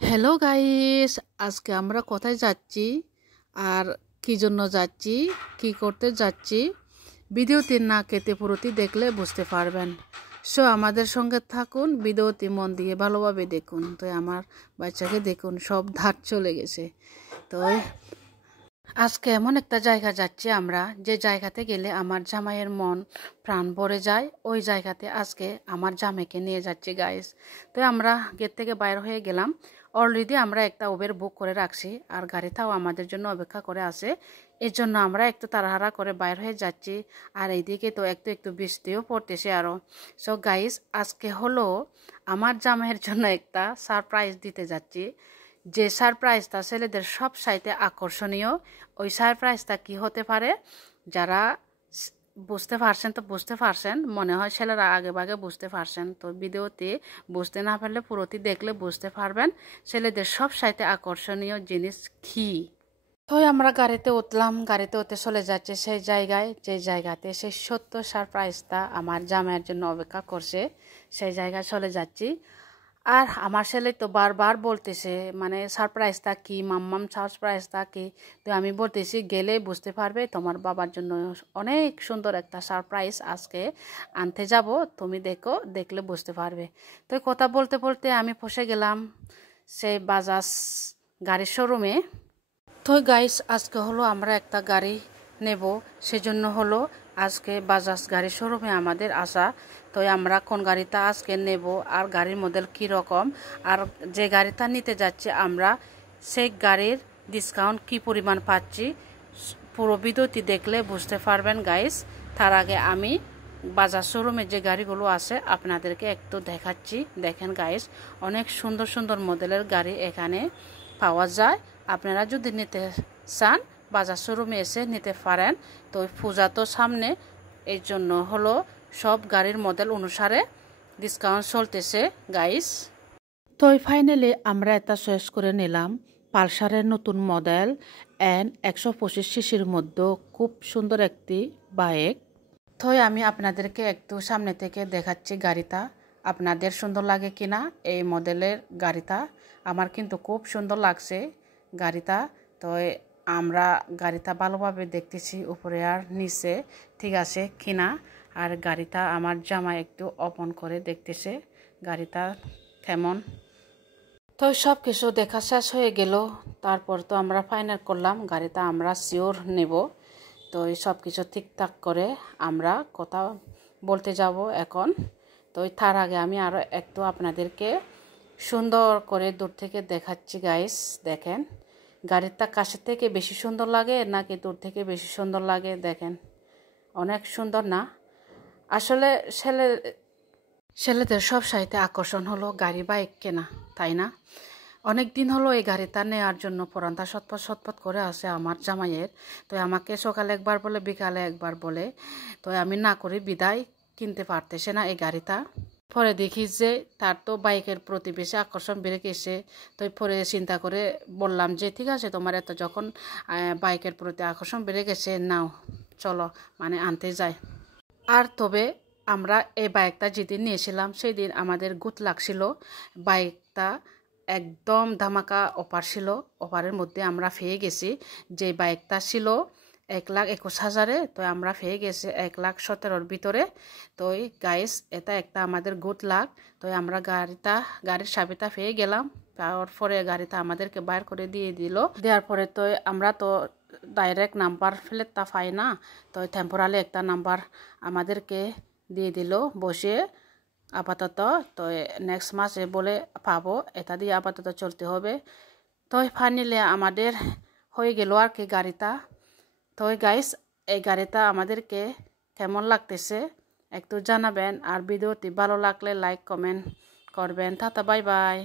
Hello guys, আজকে আমরা কোথায় যাচ্ছি আর কি জন্য যাচ্ছি, কি করতে যাচ্ছি, ভিডিওটি না কেটে পুরোটি দেখলে বুঝতে পারবেন। সো আমাদের সঙ্গে থাকুন, ভিডিওটি মন দিয়ে ভালোভাবে দেখুন। তো আমার বাচ্চাকে দেখুন, সব ধার চলে গেছে। তো আজকে এমন একটা জায়গা যাচ্ছি আমরা, যে জায়গাতে গেলে আমার জামাইয়ের মন প্রাণ ভরে যায়। ওই জায়গাতে আজকে আমার জামাইকে নিয়ে যাচ্ছি গাইস। তো আমরা গেট থেকে বাইর হয়ে গেলাম। অলরেডি আমরা একটা উবের বুক করে রাখছি, আর গাড়িটাও আমাদের জন্য অপেক্ষা করে আছে। এর জন্য আমরা একটু তাড়াহুড়া করে বাইর হয়ে যাচ্ছি। আর এইদিকে তো একটু বৃষ্টিও পড়তেছে আরও। সো গাইস, আজকে হলো আমার জামাইয়ের জন্য একটা সারপ্রাইজ দিতে যাচ্ছি। যে সারপ্রাইজটা ছেলেদের সব সাইতে আকর্ষণীয়। ওই সারপ্রাইজটা কি হতে পারে, যারা বুঝতে পারছেন তো বুঝতে পারছেন, মনে হয় ছেলেরা আগে ভাগে বুঝতে পারছেন। তো ভিডিওতে বুঝতে না পারলে পুরোটি দেখলে বুঝতে পারবেন ছেলেদের সব সাইতে আকর্ষণীয় জিনিস কি। তো আমরা গাড়িতে উঠলাম, গাড়িতে উঠে চলে যাচ্ছে সেই জায়গায়, যে জায়গাতে সেই সত্য সারপ্রাইজটা আমার জামাইয়ের জন্য অপেক্ষা করছে। সেই জায়গায় চলে যাচ্ছি। আর আমার ছেলে তো বারবার বলতেছে, মানে সারপ্রাইজটা কি মাম্মাম, সারপ্রাইজটা কি। তো আমি বলতেছি, গেলে বুঝতে পারবে, তোমার বাবার জন্য অনেক সুন্দর একটা সারপ্রাইজ আজকে আনতে যাব, তুমি দেখো, দেখলে বুঝতে পারবে। তো কথা বলতে বলতে আমি ফসে গেলাম সেই বাজাজ গাড়ির শোরুমে। তো গাইস, আজকে হলো আমরা একটা গাড়ি নেব, সেজন্য হলো আজকে বাজাজ গাড়ির শোরুমে আমাদের আসা। তো আমরা কোন গাড়িটা আজকে নেব, আর গাড়ির মডেল কী রকম, আর যে গাড়িটা নিতে যাচ্ছি আমরা, সেই গাড়ির ডিসকাউন্ট কি পরিমাণ পাচ্ছি, পুরো ভিডিওটি দেখলে বুঝতে পারবেন গাইস। তার আগে আমি বাজাজ শোরুমে যে গাড়িগুলো আছে আপনাদেরকে একটু দেখাচ্ছি। দেখেন গাইস, অনেক সুন্দর সুন্দর মডেলের গাড়ি এখানে পাওয়া যায়। আপনারা যদি নিতে চান বাজাজ শোরুমে এসে নিতে পারেন। তো পূজা তো সামনে, এই জন্য হলো সব গাড়ির মডেল অনুসারে ডিসকাউন্ট চলতেছে গাইস। তো ফাইনালি আমরা এটা শেষ করে নিলাম, পালসারের নতুন মডেল N125 সিসির মধ্যে খুব সুন্দর একটি বাইক। তো আমি আপনাদেরকে একটু সামনে থেকে দেখাচ্ছি গাড়িটা, আপনাদের সুন্দর লাগে কিনা এই মডেলের গাড়িটা। আমার কিন্তু খুব সুন্দর লাগছে গাড়িটা। তো আমরা গাড়িটা ভালোভাবে দেখতেছি উপরে আর নিচে ঠিক আছে কিনা। আর গাড়িটা আমার জামাই একটু ওপেন করে দেখতেছে গাড়িটা কেমন। তো সব কিছু দেখা শেষ হয়ে গেল, তারপর তো আমরা ফাইনাল করলাম গাড়িটা আমরা শিওর নেব। তো এই সব কিছু ঠিকঠাক করে আমরা কথা বলতে যাব এখন। তো তার আগে আমি আরও একটু আপনাদেরকে সুন্দর করে দূর থেকে দেখাচ্ছি গাইস। দেখেন গাড়িটা কাছে থেকে বেশি সুন্দর লাগে নাকি দূর থেকে বেশি সুন্দর লাগে, দেখেন অনেক সুন্দর না। আসলে ছেলেদের সব সাইতে আকর্ষণ হলো গাড়ি বাইক কেনা, তাই না? অনেক দিন হলো এই গাড়িটা নেওয়ার জন্য পরান্তা সৎপথ করে আসে আমার জামাইয়ের। তো আমাকে সকালে একবার বলে, বিকালে একবার বলে। তো আমি না করি বিদায় কিনতে পারতেছে না এই গাড়িটা। পরে দেখি যে তার তো বাইকের প্রতি বেশি আকর্ষণ বেড়ে গেছে। তো পরে চিন্তা করে বললাম যে ঠিক আছে, তোমার এত যখন বাইকের প্রতি আকর্ষণ বেড়ে গেছে, নাও চলো, মানে আনতে যাই। আর তবে আমরা এই বাইকটা যেদিন নিয়েছিলাম সেই দিন আমাদের গুড লাগছিল। বাইকটা একদম ধামাকা অফার ছিল, অফারের মধ্যে আমরা পেয়ে গেছি। যে বাইকটা ছিল 1,21,000, তো আমরা পেয়ে গেছি 1,17,000 ভিতরে। তো গাইস, এটা একটা আমাদের গুড লাক। তো আমরা গাড়ির চাবিটা পেয়ে গেলাম। তারপরে গাড়িটা আমাদেরকে বাইর করে দিয়ে দিল। দেওয়ার পরে তো আমরা তো ডাইরেক্ট নাম্বার প্লেটটা পাই না, তো টেম্পোরারি একটা নাম্বার আমাদেরকে দিয়ে দিল বসে আপাতত। তো নেক্সট মাসে বলে পাবো, এটা দিয়ে আপাতত চলতে হবে। তো ফাইনালি আমাদের হয়ে গেল আর কি গাড়িটা। তো গাইস, এই গাড়িটা আমাদেরকে কেমন লাগতেছে একটু জানাবেন। আর ভিডিওটি ভালো লাগলে লাইক কমেন্ট করবেন। Tata, bye bye.